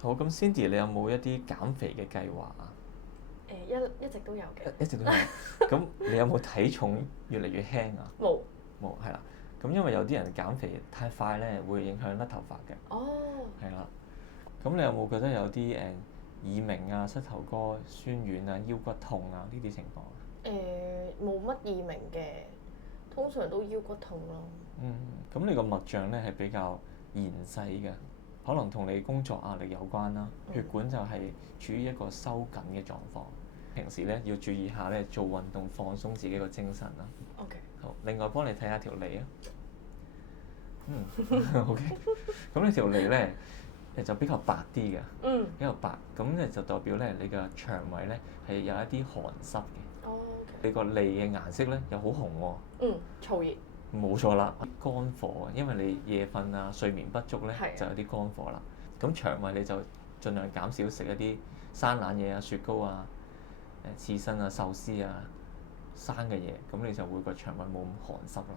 好，咁 Cindy 你有冇一啲減肥嘅計劃啊？一直都有嘅。一直都有。咁你有冇體重越嚟越輕啊？冇。冇，係啦。咁因為有啲人減肥太快咧，會影響甩頭髮嘅。哦。係啦。咁你有冇覺得有啲耳鳴啊、膝頭哥酸軟啊、腰骨痛啊呢啲情況啊？冇乜耳鳴嘅，通常都腰骨痛咯。咁你個脈象咧係比較延細嘅，可能同你工作壓力有關啦。血管就係處於一個收緊嘅狀況。平時咧要注意下咧，做運動放鬆自己個精神啦。OK。好，另外幫你睇下條脷啊。OK。咁你條脷咧就比較白啲嘅。比較白，咁咧就代表咧你嘅腸胃咧係有一啲寒濕嘅。哦，OK。你個脷嘅顏色咧又好紅喎。燥熱。冇錯啦，肝火啊，因為你夜瞓啊、睡眠不足咧，就有啲肝火啦。咁腸胃你就盡量減少食一啲生冷嘢啊、雪糕啊、刺身啊、壽司啊、生嘅嘢，咁你就會個腸胃冇咁寒濕啦。